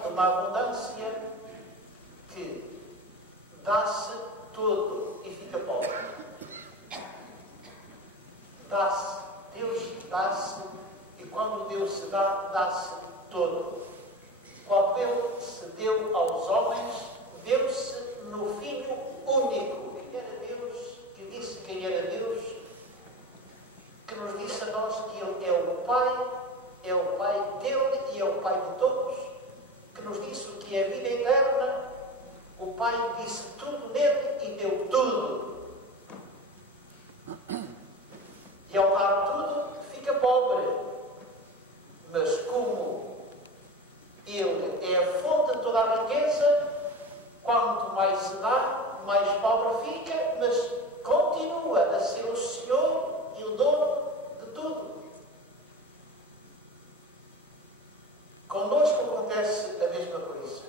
de uma abundância que dá-se tudo e fica pobre. Dá-se, Deus dá-se, e quando Deus se dá, dá-se todo. Quando Deus se deu aos homens, deu-se no Filho único. Quem era Deus, que disse quem era Deus, que nos disse a nós que Ele é o Pai dele e é o Pai de todos, que nos disse o que é a vida eterna. O Pai disse tudo nele e deu tudo. E ao dar tudo, fica pobre. Mas como Ele é a fonte de toda a riqueza, quanto mais se dá, mais pobre fica, mas continua a ser o Senhor e o dono de tudo. Connosco acontece a mesma coisa.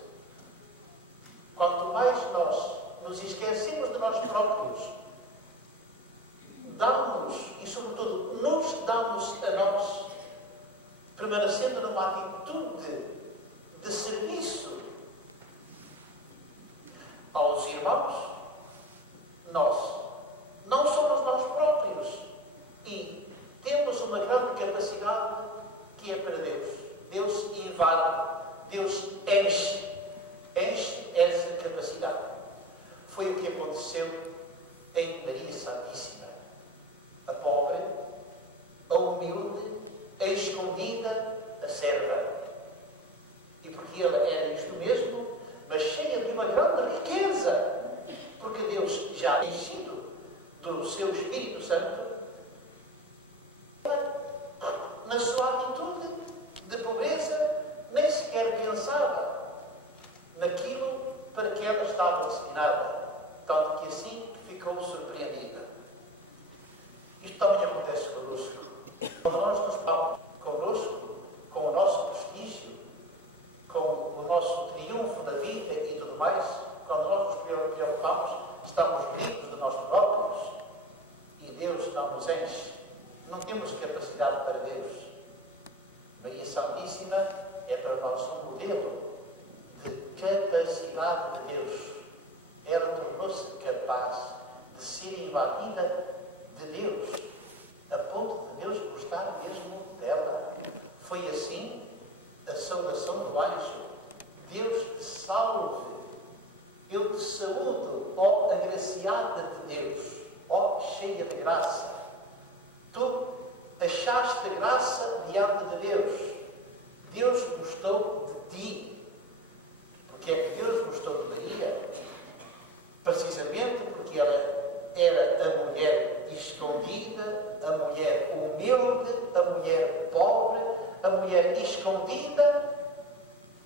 Quanto mais nós nos esquecemos de nós próprios, damos e, sobretudo, nos damos a nós, permanecendo numa atitude de serviço aos irmãos, nós não somos nós próprios e temos uma grande capacidade que é para Deus. Deus invade, Deus enche essa capacidade. Foi o que aconteceu em Maria Santíssima. A pobre, a humilde, a escondida, a serva. E porque ela era isto mesmo, mas cheia de uma grande riqueza, porque Deus já enchido do seu Espírito Santo, na sua atitude de pobreza, nem sequer pensava naquilo para que ela estava destinada, tanto que assim ficou surpreendida. Isto também acontece connosco. Quando nós nos preocupamos connosco, com o nosso prestígio, com o nosso triunfo na vida e tudo mais, quando nós nos preocupamos, estamos ricos de nós próprios e Deus não nos enche. Não temos capacidade para Deus. Maria Santíssima é para nós um modelo de capacidade de Deus. Ela tornou-se capaz de ser invadida de Deus, a ponto de Deus gostar mesmo dela. Foi assim a saudação do anjo: Deus te salve, eu te saúdo, ó agraciada de Deus, ó cheia de graça. Tu achaste graça diante de Deus. Deus gostou de ti. Porque é que Deus gostou de Maria? Precisamente porque ela era a mulher escondida, a mulher humilde, a mulher pobre, a mulher escondida,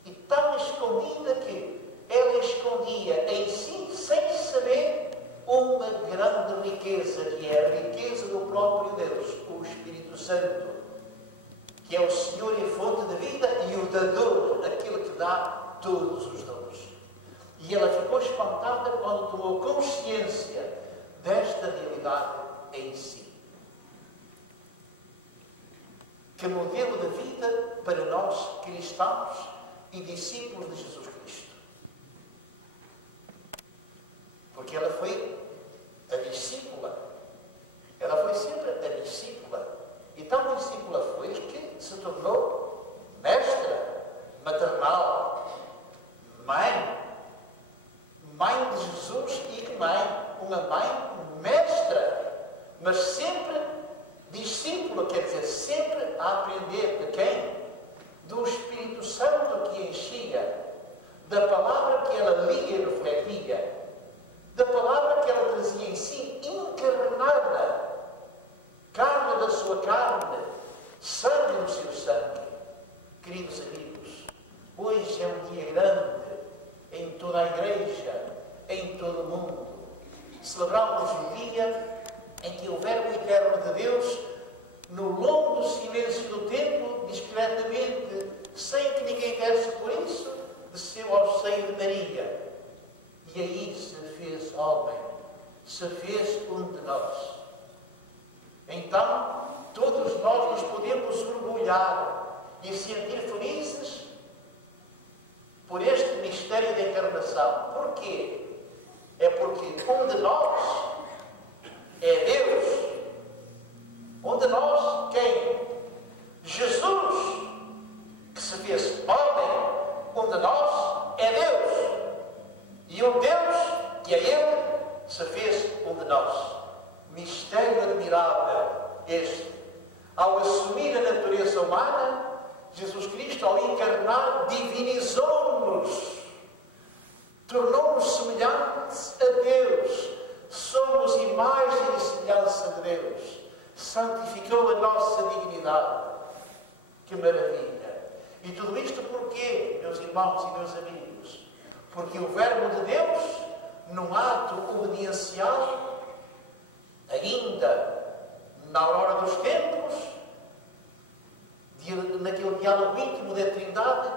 e tão escondida que ela escondia em si, sem saber, uma grande riqueza, que é a riqueza do próprio Deus, o Espírito Santo, que é o Senhor e fonte de vida e o dador, aquele que dá todos os dons. E ela ficou espantada quando tomou consciência desta realidade em si. Que modelo de vida para nós cristãos e discípulos de Jesus Cristo. Porque ela foi a discípula. Ela foi sempre a discípula. E tal discípula foi que se tornou mestra maternal, mãe de Jesus. E que mãe? Uma mãe mestra, mas sempre discípula, quer dizer, sempre a aprender de quem? Do Espírito Santo que enchia, da palavra que ela lia e refletia, da palavra que ela trazia em si, encarnada, carne da sua carne, sangue do seu sangue. Queridos amigos, hoje é um dia grande em toda a Igreja, em todo o mundo. Celebramos o dia em que o Verbo eterno de Deus, no longo silêncio do templo, discretamente, sem que ninguém desse por isso, desceu ao seio de Maria. E aí se fez homem, se fez um de nós. Então, todos nós nos podemos orgulhar e sentir felizes mistério da encarnação. Porquê? É porque um de nós é Deus. Um de nós, quem? Jesus, que se fez homem. Um de nós é Deus. E um Deus, que é Ele, se fez um de nós. Mistério admirável este. Ao assumir a natureza humana, Jesus Cristo, ao encarnar, divinizou-nos. Tornou-nos semelhantes a Deus. Somos imagem e semelhança de Deus. Santificou a nossa dignidade. Que maravilha! E tudo isto porquê, meus irmãos e meus amigos? Porque o Verbo de Deus, num ato obediencial, ainda na aurora dos tempos, naquele diálogo íntimo da Trindade,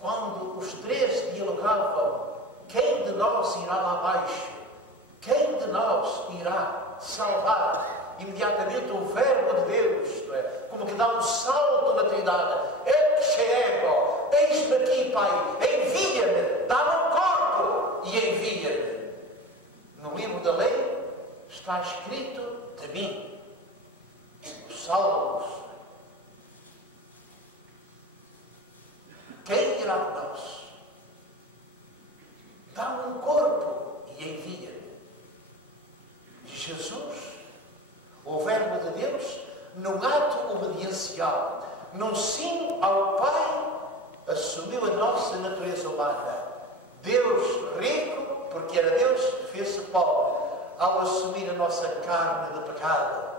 quando os três dialogavam, quem de nós irá lá abaixo? Quem de nós irá salvar? Imediatamente o Verbo de Deus, não é? Como que dá um salto na Trindade. Eis-me aqui, Pai, envia-me, dá-me um corpo e envia-me. No livro da lei está escrito de mim, os salvos. Quem irá de nós? Dá-me um corpo e envia-me. Jesus, o Verbo de Deus, num ato obediencial, num sim ao Pai, assumiu a nossa natureza humana. Deus rico, porque era Deus, fez-se pobre, ao assumir a nossa carne de pecado,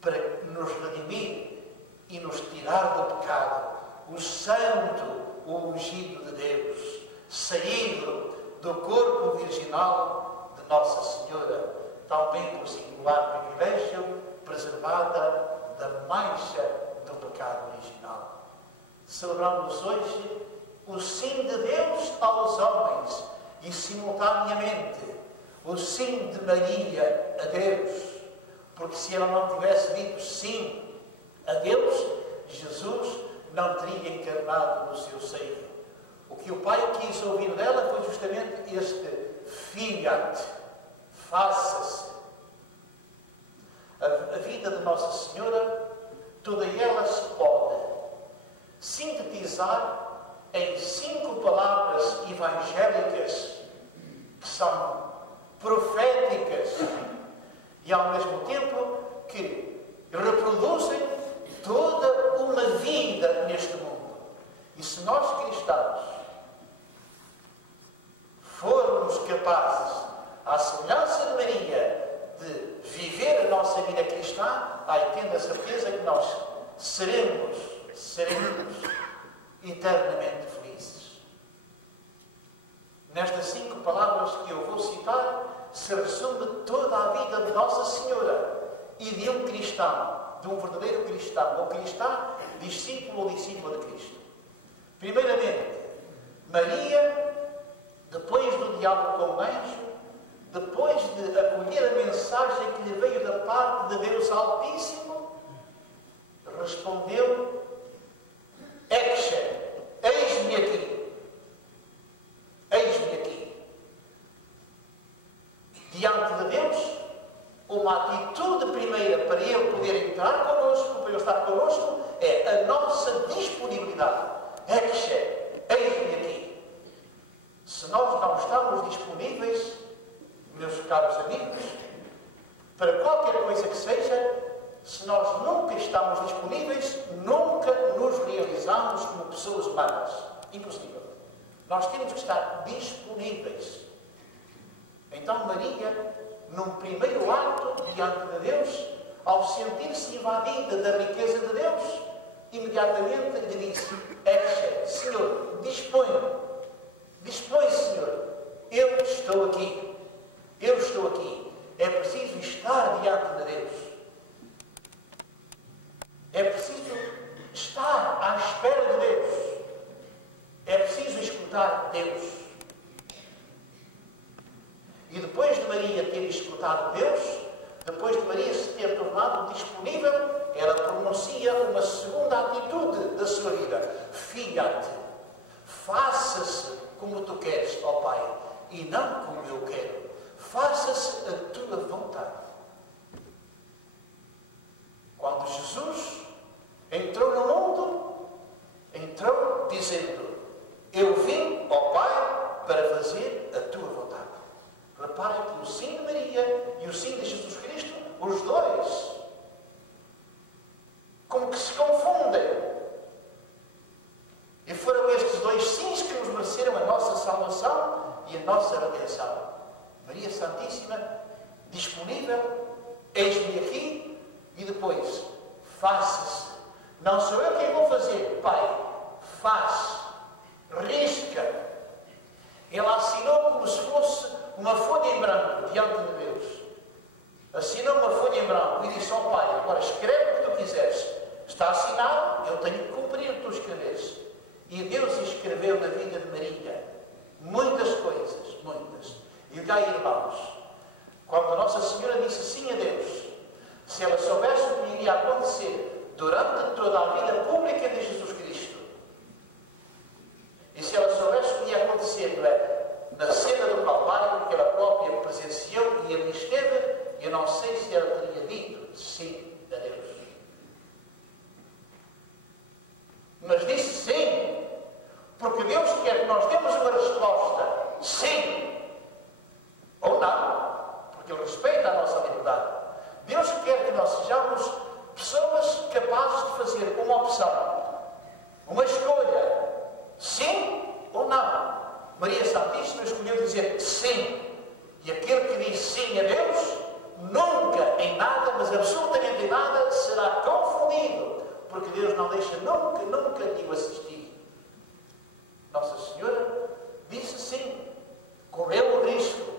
para nos redimir e nos tirar do pecado. O santo, o ungido de Deus, saído do corpo virginal de Nossa Senhora, também por singular privilégio, preservada da mancha do pecado original. Celebramos hoje o sim de Deus aos homens e, simultaneamente, o sim de Maria a Deus. Porque se ela não tivesse dito sim a Deus, Jesus não teria encarnado no seu seio. O que o Pai quis ouvir dela foi justamente este fiat, faça-se. A vida de Nossa Senhora, toda ela se pode sintetizar em 5 palavras evangélicas que são proféticas e ao mesmo tempo que reproduzem toda uma vida neste mundo. E se nós cristãos formos capazes, à semelhança de Maria, de viver a nossa vida cristã, tendo a certeza que nós seremos eternamente felizes. Nestas 5 palavras que eu vou citar, se resume toda a vida de Nossa Senhora e de um cristão, de um verdadeiro cristão, ou cristã, discípulo ou discípula de Cristo. Primeiramente, Maria, depois do diálogo com o anjo, depois de acolher a mensagem que lhe veio da parte de Deus Altíssimo, respondeu: eis-me aqui. Eis-me aqui. Diante de Deus, uma atitude primeira para Ele poder entrar connosco, para Ele estar connosco, é a nossa disponibilidade. Eis-me aqui. Se nós não estamos disponíveis, meus caros amigos, para qualquer coisa que seja, se nós nunca estamos disponíveis, nunca nos realizamos como pessoas humanas. Impossível. Nós temos que estar disponíveis. Então Maria, num primeiro ato diante de Deus, ao sentir-se invadida da riqueza de Deus, imediatamente lhe disse: Senhor, dispõe, Senhor, eu estou aqui. Eu estou aqui. É preciso estar diante de Deus. É preciso estar à espera de Deus. É preciso escutar Deus. E depois de Maria ter escutado Deus, depois de Maria se ter tornado disponível, ela pronuncia uma segunda atitude da sua vida: fiat, faça-se como tu queres, ó Pai, e não como eu quero. Faça-se a tua vontade. Quando Jesus entrou no mundo, entrou dizendo: eu vim, ó Pai, para fazer a tua vontade. Reparem que o sim de Maria e o sim de Jesus Cristo, os dois, como que se confundem. E foram estes dois sims que nos mereceram a nossa salvação e a nossa redenção. Maria Santíssima, disponível, eis-me aqui, e depois, faça-se. Não sou eu quem vou fazer, Pai, faz, risca. Ela assinou como se fosse uma folha em branco diante de Deus. Assinou uma folha em branco e disse ao Pai: agora escreve o que tu quiseres. Está assinado, eu tenho que cumprir o que tu escreves. E Deus escreveu na vida de Maria muitas coisas, muitas. E olhai, irmãos, quando a Nossa Senhora disse sim a Deus, se ela soubesse o que iria acontecer durante toda a vida pública de Jesus Cristo, e se ela soubesse o que ia acontecer, não é, na cena do Calvário, que ela própria presenciou e ali esteve, eu não sei se ela teria dito sim a Deus. Mas disse sim, porque Deus quer que nós demos uma resposta sim ou não, porque Ele respeita a nossa liberdade. Deus quer que nós sejamos pessoas capazes de fazer uma opção, uma escolha, sim ou não. Maria Santíssima escolheu dizer sim, e aquele que diz sim a Deus nunca em nada, mas absolutamente em nada, será confundido, porque Deus não deixa nunca, nunca de o assistir. Nossa Senhora disse sim, correu o risco,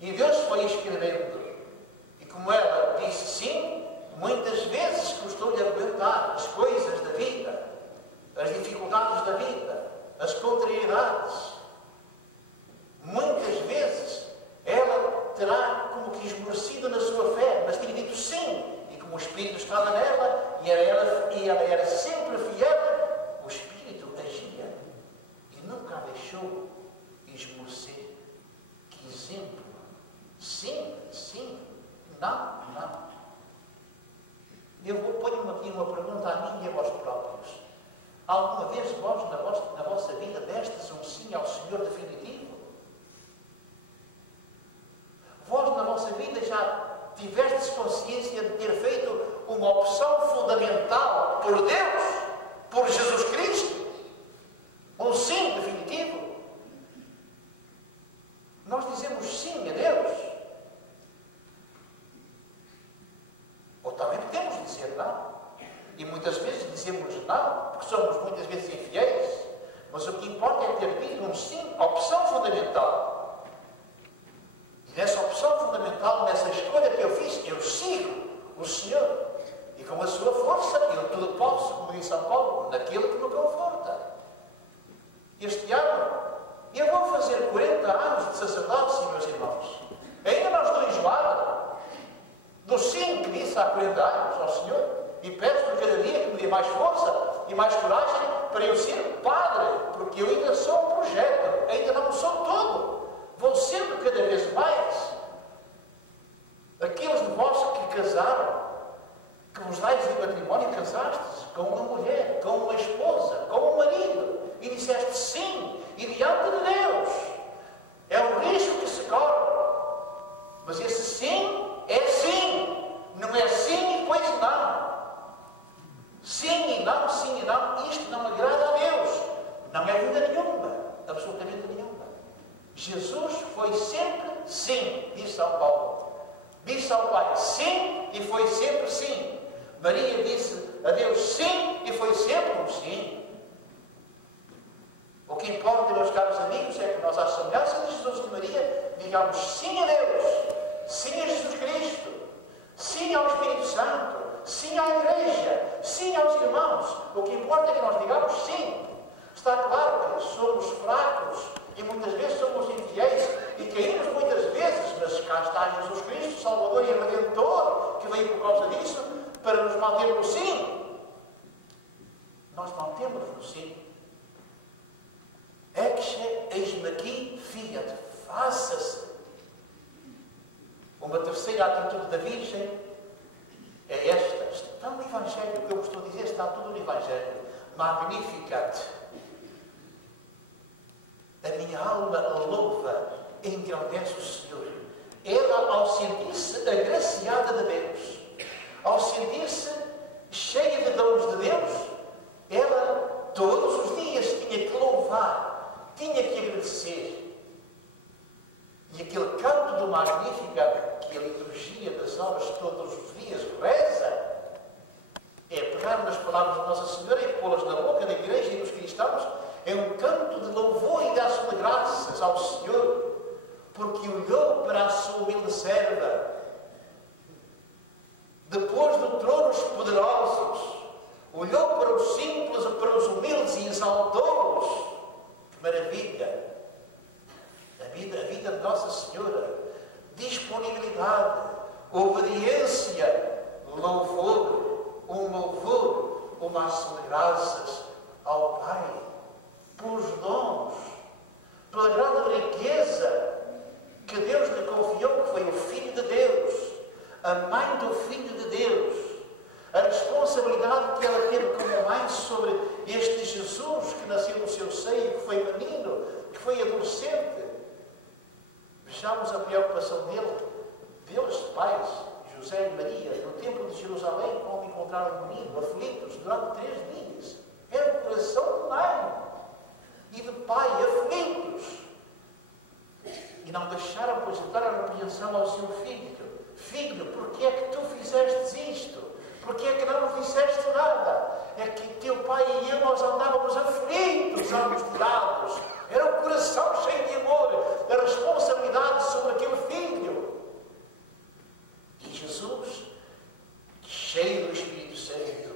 e Deus foi escrevendo. E como ela disse sim, muitas vezes custou-lhe aguentar as coisas da vida, as dificuldades da vida, as contrariedades. Muitas vezes ela terá como que esmorecido na sua fé, mas tinha dito sim, e como o Espírito estava nela, e ela era sempre fiel, o Espírito agia e nunca a deixou esmorecer. Que exemplo! Sim, sim, não, não. Eu vou pôr aqui uma pergunta a mim e a vós próprios. Alguma vez vós, na vossa vida, destes um sim ao Senhor definitivo? Vós, na vossa vida, já tivestes consciência de ter feito uma opção fundamental por Deus, por Jesus Cristo? Um sim definitivo? Nós dizemos sim a Deus. Ou também podemos dizer não. E muitas vezes dizemos não, porque somos muitas vezes infiéis. Mas o que importa é ter dito um sim, opção fundamental. E nessa opção fundamental, nessa escolha que eu fiz, eu sigo o Senhor. E com a sua força, eu tudo posso, como diz São Paulo, naquilo que me conforta. Este ano, eu vou fazer 40 anos de sacerdócio, meus irmãos. Ainda não estou enjoado do sim que disse há 40 anos ao Senhor. E peço-lhe cada dia que me dê mais força e mais coragem para eu ser padre, porque eu ainda sou um projeto, ainda não sou todo. Vou sendo cada vez mais. Aqueles de vós que casaram, que vos dais em matrimónio, casastes com uma mulher, com uma esposa, com um marido, e disseste sim, e diante de Deus, é um risco que se corre. Mas esse sim é sim, não é sim e depois não. Sim e não, sim e não, isto não agrada a Deus. Não é vida nenhuma, absolutamente nenhuma. Jesus foi sempre sim, disse São Paulo. Disse ao Pai sim e foi sempre sim. Maria disse a Deus sim e foi sempre um sim. O que importa, meus caros amigos, é que nós, à semelhança de Jesus e de Maria, digamos sim a Deus, sim a Jesus Cristo, sim ao Espírito Santo, sim à Igreja, sim aos irmãos. O que importa é que nós digamos sim. Está claro que somos fracos e muitas vezes somos infiéis e caímos muitas vezes, mas cá está Jesus Cristo, Salvador e Redentor, que veio por causa disso, para nos manter no sim. Nós mantemos no sim. Ecce eis-me aqui, filha, faça-se. Uma terceira atitude da Virgem é esta. Está no Evangelho, o que eu vos estou a dizer está tudo no Evangelho. Magnificat. A minha alma louva, engrandece o Senhor. Ela, ao sentir-se agraciada de Deus, ao sentir-se cheia de dons de Deus, ela todos os dias tinha que louvar, tinha que agradecer. E aquele canto do Magnificat que a liturgia das horas todos os dias reza, é pegar nas palavras de Nossa Senhora e pô-las na boca da Igreja e dos cristãos. É um canto de louvor e de ação de graças ao Senhor, porque olhou para a sua humilde serva, depois do trono os poderosos, olhou para os simples e para os humildes e exaltou-os. Que maravilha! A vida de Nossa Senhora, disponibilidade, obediência, louvor, uma ação de graças ao Pai, pelos dons, pela grande riqueza que Deus lhe confiou, que foi o Filho de Deus, a mãe do Filho de Deus, a responsabilidade que ela teve como mãe sobre este Jesus que nasceu no seu seio, que foi menino, que foi adolescente. Vejamos a preocupação deles, pais, José e Maria, no templo de Jerusalém, quando encontraram o menino, aflitos, durante 3 dias. Era o coração de mãe e de pai, aflitos. E não deixaram, pois, dar a repreensão ao seu filho. Filho, porquê é que tu fizeste isto? Porquê é que não nos disseste nada? É que teu pai e eu, nós andávamos aflitos, angustiados. Era o coração cheio de amor, a responsabilidade sobre aquele filho. E Jesus, cheio do Espírito Santo,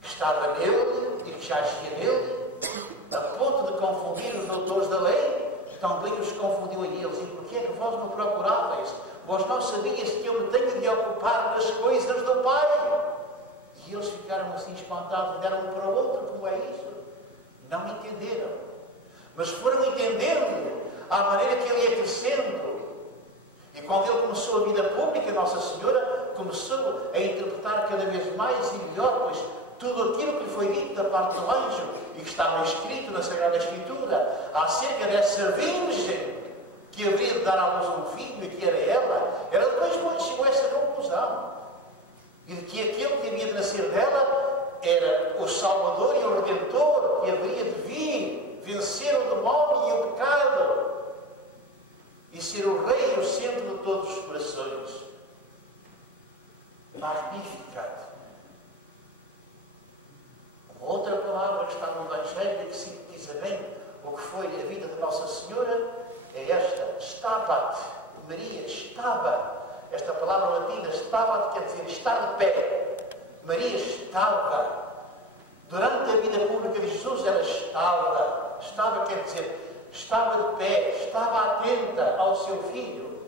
que estava nele e que já agia nele, a ponto de confundir os doutores da lei, também os confundiu a eles. E porquê é que vós me procuráveis? Vós não sabias que eu me tenho de ocupar das coisas do Pai? E eles ficaram assim espantados, deram um para o outro, como é isso? Não entenderam. Mas foram entendendo à maneira que ele ia crescendo. E quando ele começou a vida pública, Nossa Senhora começou a interpretar cada vez mais e melhor, pois tudo aquilo que lhe foi dito da parte do anjo e que estava escrito na Sagrada Escritura acerca dessa Virgem que haveria de dar à luz um filho e que era ela, ela depois chegou a essa conclusão. E de que aquele que havia de nascer dela era o Salvador e o Redentor, que haveria de vir, vencer o demónio e o pecado e ser o Rei e o centro de todos os corações. Magnificat. Uma outra palavra que está no Evangelho que sintetiza bem o que foi a vida de Nossa Senhora é esta: stabat. Maria estava. Esta palavra latina, stabat, quer dizer estar de pé. Maria estava. Durante a vida pública de Jesus, ela estava. Estava, quer dizer, estava de pé, estava atenta ao seu filho.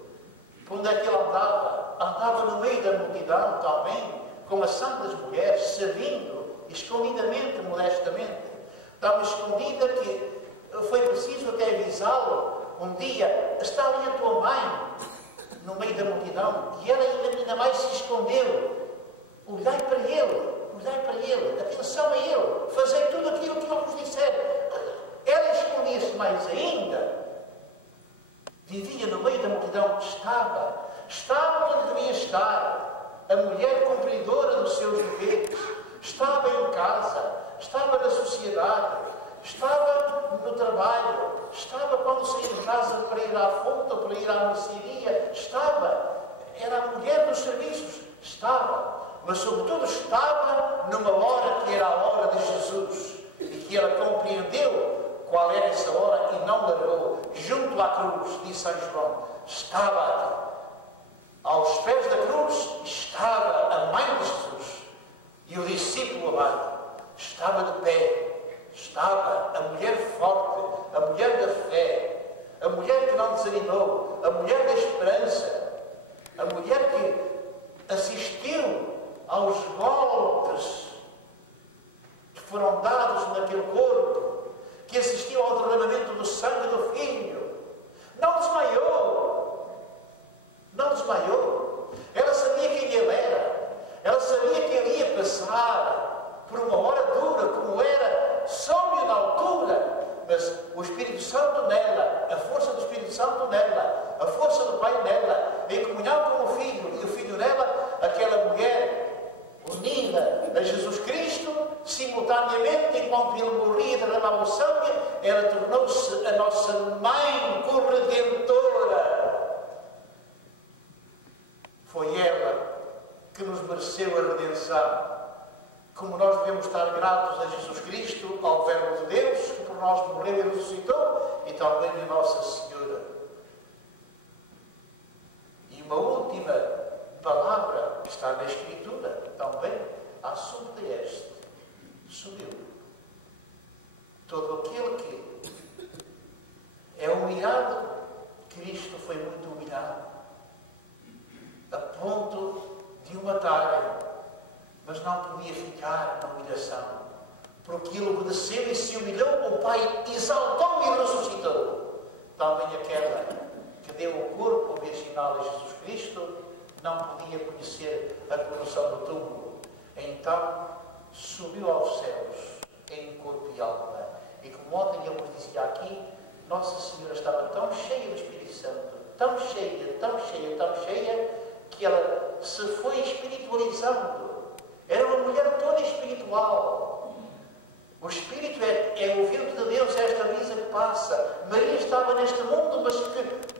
Por onde é que ele andava? Andava no meio da multidão também, com as santas mulheres, servindo, escondidamente, modestamente. Tão escondida que foi preciso até avisá-lo. Um dia, está ali a tua mãe, no meio da multidão, e ela ainda mais se escondeu. Olhai para ele, atenção a ele, fazei tudo aquilo que ele vos disser. Ela escondia-se mais ainda. Vivia no meio da multidão, estava onde devia estar, a mulher cumpridora dos seus deveres, estava em casa, estava na sociedade, estava no trabalho, estava quando saía de casa para ir à fonte ou para ir à mercearia, era a mulher dos serviços, mas sobretudo estava numa hora que era a hora de Jesus e que ela compreendeu qual era essa hora e não largou. Junto à cruz, disse São João, estava aos pés da cruz, estava a mãe de Jesus e o discípulo amado, estava de pé. Estava a mulher forte, a mulher da fé, a mulher que não desanimou, a mulher da esperança, a mulher que assistiu aos golpes que foram dados naquele corpo, que assistiu ao derramamento do sangue do Espírito Santo nela, a força do Espírito Santo nela, a força do Pai nela, em comunhão com o Filho e o Filho nela, aquela mulher unida a Jesus Cristo, simultaneamente, enquanto ele morria e derramava o sangue, ela tornou-se a nossa mãe corredentora. Foi ela que nos mereceu a redenção. Como nós devemos estar gratos a Jesus Cristo, ao Verbo de Deus, que por nós morreu e ressuscitou, e também a Nossa Senhora. E uma última palavra que está na Escritura, também, assunto este, subiu. Todo aquele que é humilhado, Cristo foi muito humilhado, a ponto de o matarem. Mas não podia ficar na humilhação, porque ele obedeceu e se humilhou, o Pai exaltou e ressuscitou. Também aquela que deu o corpo virginal a Jesus Cristo não podia conhecer a condição do túmulo. Então subiu aos céus em corpo e alma. E como ontem ele nos dizia aqui, Nossa Senhora estava tão cheia do Espírito Santo, tão cheia, tão cheia, tão cheia, que ela se foi espiritualizando. Era uma mulher toda espiritual. O Espírito é o vento de Deus, é esta brisa que passa. Maria estava neste mundo, mas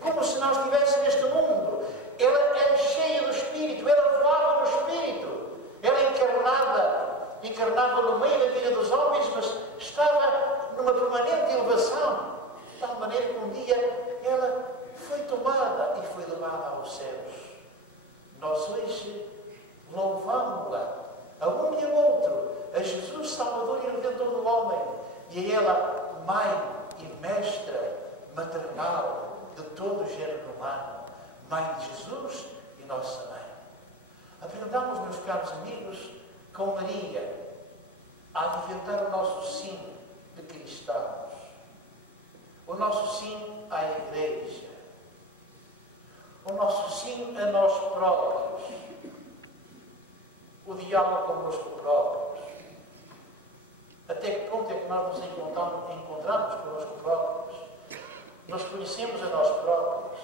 como se não estivesse neste mundo. Ela era cheia do Espírito, ela voava no Espírito. Ela encarnava no meio da vida dos homens, mas estava numa permanente elevação. De tal maneira que um dia ela foi tomada e foi levada aos céus. Nós hoje louvamos-la, a um e ao outro, a Jesus, Salvador e Redentor do homem, e a ela, mãe e mestra maternal de todo o gênero humano, mãe de Jesus e nossa mãe. Aprendamos, meus caros amigos, com Maria, a aviventar o nosso sim de cristãos, o nosso sim à Igreja, o nosso sim a nós próprios, o diálogo connosco próprios. Até que ponto é que nós nos encontramos connosco próprios? Nós conhecemos a nós próprios.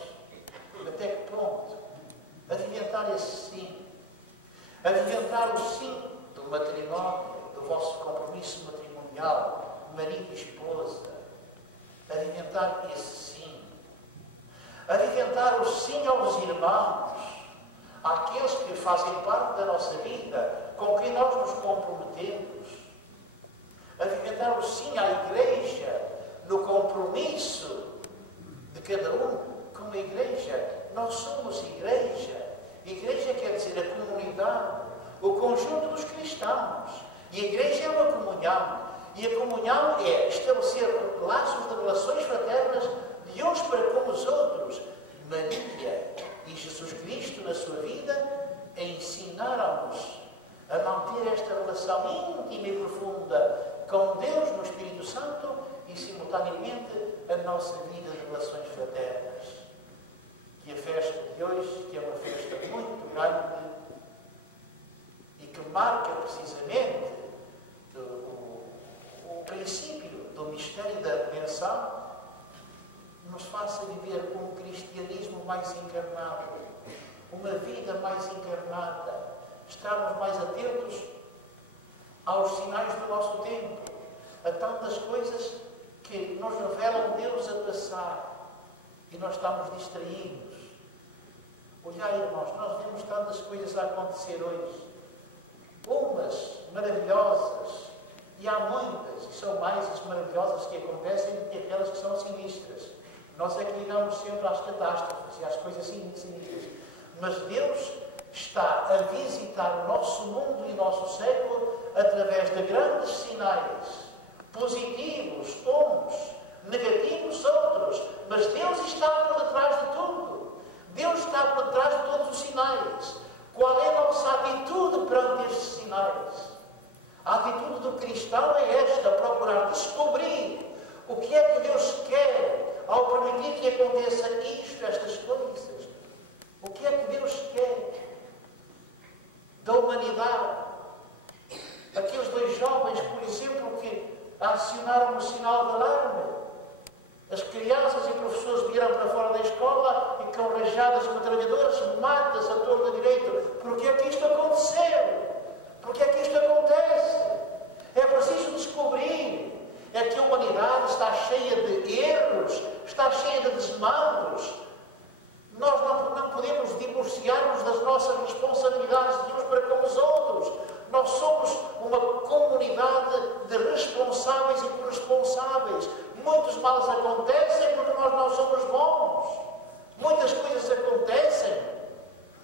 Até que ponto? Aviventar esse sim. Aviventar o sim do matrimónio, do vosso compromisso matrimonial, marido e esposa. Aviventar esse sim. Aviventar o sim aos irmãos, àqueles que fazem parte da nossa vida, com quem nós nos comprometemos. Aviventar o sim à Igreja, no compromisso de cada um com a Igreja. Nós somos Igreja. Igreja quer dizer a comunidade, o conjunto dos cristãos. E a Igreja é uma comunhão. E a comunhão é estabelecer laços de relações fraternas de uns para com os outros. Maria e Jesus Cristo, na sua vida, ensinaram-nos a manter esta relação íntima e profunda com Deus no Espírito Santo e, simultaneamente, a nossa vida de relações fraternas. Que a festa de hoje, que é uma festa muito grande e que marca precisamente o princípio do mistério da redenção, nos faça viver um cristianismo mais encarnado, uma vida mais encarnada, estarmos mais atentos aos sinais do nosso tempo, a tantas coisas que nos revelam Deus a passar e nós estamos distraídos. Olhai, irmãos, nós vemos tantas coisas a acontecer hoje, umas maravilhosas, e há muitas, e são mais as maravilhosas que acontecem do que aquelas que são sinistras. Nós é que ligamos sempre às catástrofes e às coisas sinistras. Mas Deus está a visitar o nosso mundo e o nosso século através de grandes sinais, positivos uns, negativos outros. Mas Deus está por detrás de tudo. Deus está por detrás de todos os sinais. Qual é a nossa atitude perante estes sinais? A atitude do cristão é esta: procurar descobrir o que é que Deus quer ao permitir que aconteça isto, estas coisas. O que é que Deus quer da humanidade? Aqueles dois jovens, por exemplo, que acionaram o sinal de alarme. escola e com rajadas metralhadoras matas a torta direito. Porque é que isto aconteceu? Porque é que isto acontece? É preciso descobrir. É que a humanidade está cheia de erros, está cheia de desmandos. Nós não podemos divorciar-nos das nossas responsabilidades de uns para com os outros. Nós somos uma comunidade de responsáveis e corresponsáveis. Muitos males acontecem porque nós não somos bons. Muitas coisas acontecem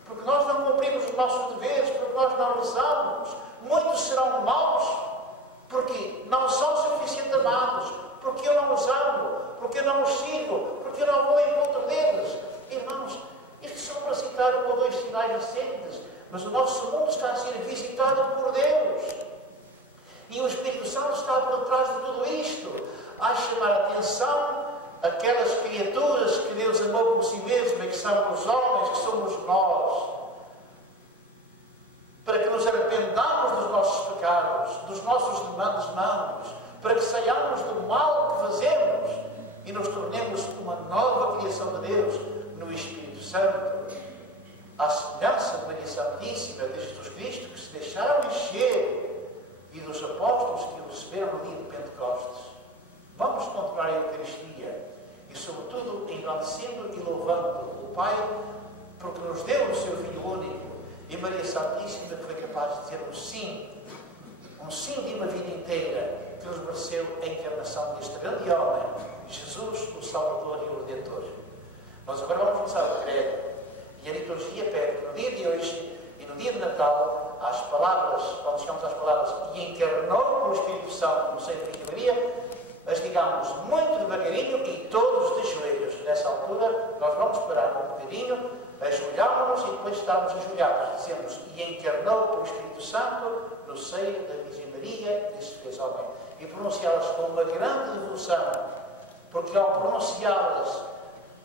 porque nós não cumprimos os nossos deveres, porque nós não rezamos. Muitos serão maus porque não são suficientemente amados, porque eu não os amo, porque eu não os sigo, porque eu não vou em encontro deles. Irmãos, isto só para citar um ou dois sinais recentes, mas o nosso mundo está a ser visitado por Deus. E o Espírito Santo está por trás de tudo isto, a chamar a atenção aquelas criaturas que Deus amou por si mesmo, e que são os homens, que somos nós, para que nos arrependamos dos nossos pecados, dos nossos desmandos, para que saiamos do mal que fazemos e nos tornemos uma nova criação de Deus no Espírito Santo, à semelhança de Maria Santíssima, de Jesus Cristo, que se deixaram encher, e dos apóstolos que o receberam no dia de Pentecostes. Vamos continuar a Eucaristia e, sobretudo, engrandecendo e louvando o Pai, porque nos deu o seu Filho único, e Maria Santíssima, que foi capaz de dizer um sim de uma vida inteira, que nos mereceu a encarnação deste grande homem, Jesus, o Salvador e o Redentor. Nós agora vamos começar o credo, e a liturgia pede que no dia de hoje e no dia de Natal, às palavras, quando chegamos às palavras e encarnou pelo Espírito Santo no seio da Virgem Maria, as digamos muito devagarinho e todos de joelhos. Nessa altura, nós vamos parar um bocadinho, ajoelhámos-nos e depois estamos ajoelhados. Dizemos, e encarnou pelo Espírito Santo no seio da Virgem Maria e se fez homem. E pronunciá-las com uma grande devoção, porque ao pronunciá-las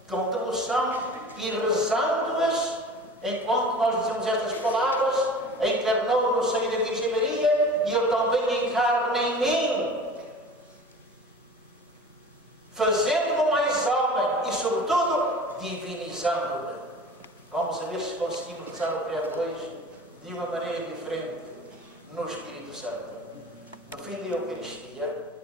com devoção e rezando-as, enquanto nós dizemos estas palavras, encarnou no seio da Virgem Maria e eu também encarno em mim, fazendo-me mais homem e, sobretudo, divinizando-me. Vamos a ver se conseguimos rezar o credo hoje de uma maneira diferente no Espírito Santo. No fim da Eucaristia,